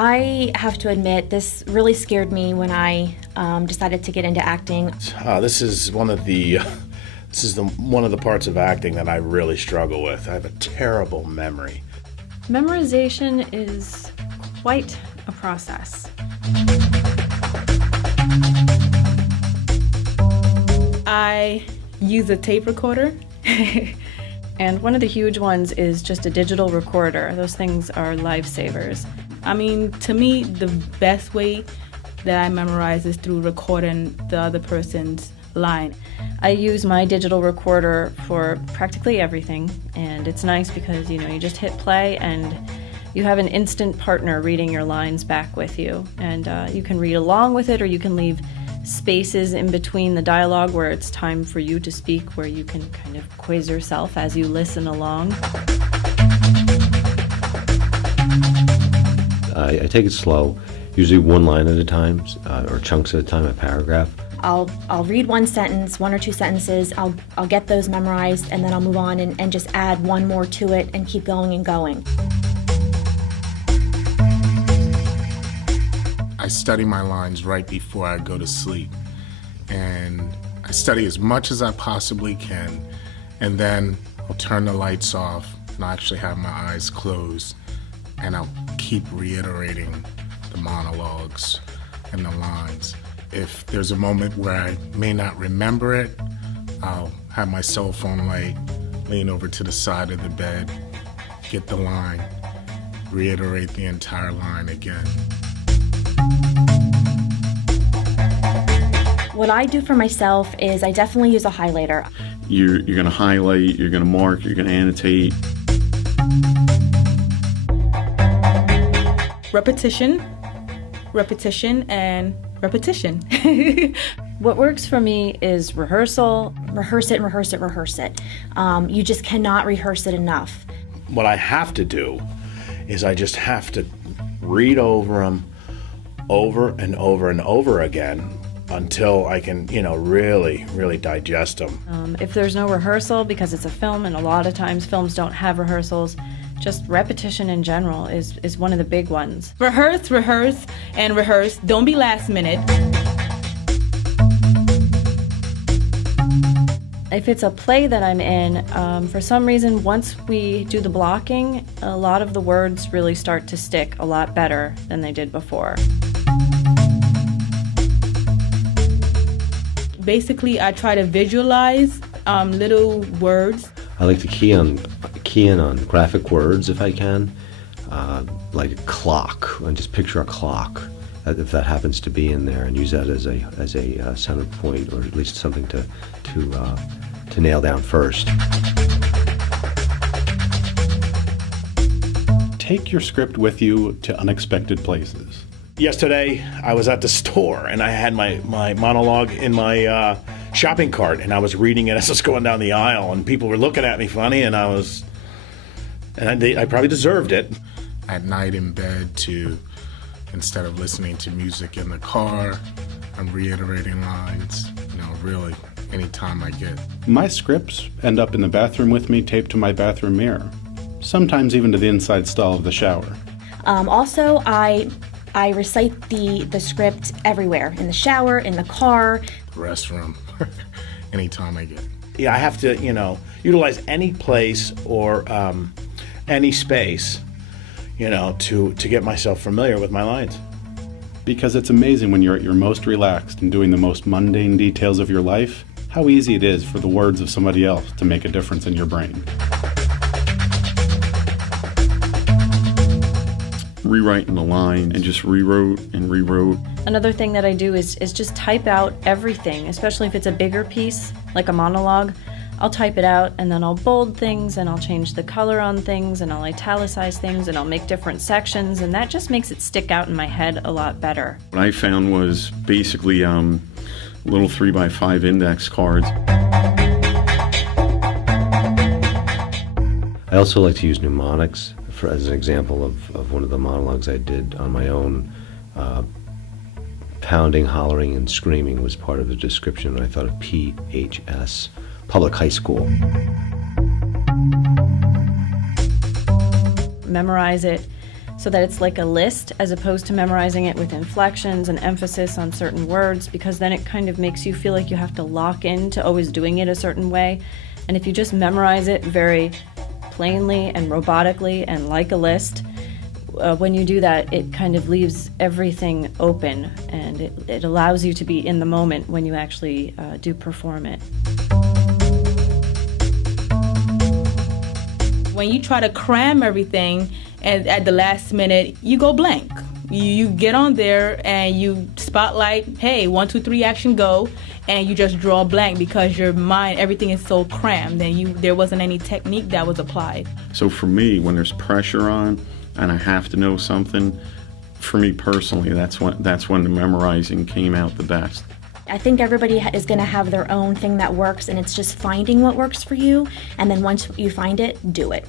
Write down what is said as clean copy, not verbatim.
I have to admit, this really scared me when I decided to get into acting. This is one of the parts of acting that I really struggle with. I have a terrible memory. Memorization is quite a process. I use a tape recorder. And one of the huge ones is just a digital recorder. Those things are lifesavers. I mean, to me, the best way that I memorize is through recording the other person's line. I use my digital recorder for practically everything, and it's nice because, you just hit play and you have an instant partner reading your lines back with you. And you can read along with it, or you can leave spaces in between the dialogue where it's time for you to speak, where you can kind of quiz yourself as you listen along. I take it slow, usually one line at a time, or chunks at a time, a paragraph. I'll read one sentence, one or two sentences, I'll get those memorized, and then I'll move on and just add one more to it and keep going and going. I study my lines right before I go to sleep, and I study as much as I possibly can, and then I'll turn the lights off and I'll actually have my eyes closed, and I'll keep reiterating the monologues and the lines. If there's a moment where I may not remember it, I'll have my cell phone light, lean over to the side of the bed, get the line, reiterate the entire line again. What I do for myself is I definitely use a highlighter. You're going to highlight, you're going to mark, you're going to annotate. Repetition, and repetition. What works for me is rehearsal. Rehearse it, rehearse it, rehearse it. You just cannot rehearse it enough. What I have to do is I just have to read over them over and over and over again until I can, really, really digest them. If there's no rehearsal, because it's a film, and a lot of times films don't have rehearsals, just repetition in general is one of the big ones. Rehearse, and rehearse. Don't be last minute. If it's a play that I'm in, for some reason, once we do the blocking, a lot of the words really start to stick a lot better than they did before. Basically, I try to visualize little words. I like to key in on graphic words if I can, like a clock, and just picture a clock, if that happens to be in there, and use that as a center point, or at least something to nail down first. Take your script with you to unexpected places. Yesterday, I was at the store and I had my monologue in my shopping cart, and I was reading it as I was going down the aisle, and people were looking at me funny, and I probably deserved it. At night in bed, instead of listening to music in the car, I'm reiterating lines, really anytime I get. My scripts end up in the bathroom with me, taped to my bathroom mirror, sometimes even to the inside stall of the shower. Also, I recite the script everywhere, in the shower, in the car. The restroom, anytime I get. Yeah, I have to, utilize any place or any space, to get myself familiar with my lines. Because it's amazing when you're at your most relaxed and doing the most mundane details of your life, how easy it is for the words of somebody else to make a difference in your brain. Rewriting the line and just rewrote. Another thing that I do is just type out everything, especially if it's a bigger piece, like a monologue. I'll type it out, and then I'll bold things, and I'll change the color on things, and I'll italicize things, and I'll make different sections, and that just makes it stick out in my head a lot better. What I found was basically little 3x5 index cards. I also like to use mnemonics as an example of one of the monologues I did on my own. Pounding, hollering, and screaming was part of the description, and I thought of PHS, Public High School. Memorize it, so that it's like a list as opposed to memorizing it with inflections and emphasis on certain words, because then it kind of makes you feel like you have to lock in to always doing it a certain way. And if you just memorize it very plainly and robotically and like a list, when you do that, it kind of leaves everything open, and it allows you to be in the moment when you actually do perform it. When you try to cram everything and at the last minute, you go blank. You get on there and you spotlight, hey, 1, 2, 3, action, go, and you just draw blank because your mind, everything is so crammed and there wasn't any technique that was applied. So for me, when there's pressure on and I have to know something, for me personally, that's when the memorizing came out the best. I think everybody is going to have their own thing that works, and it's just finding what works for you, and then once you find it, do it.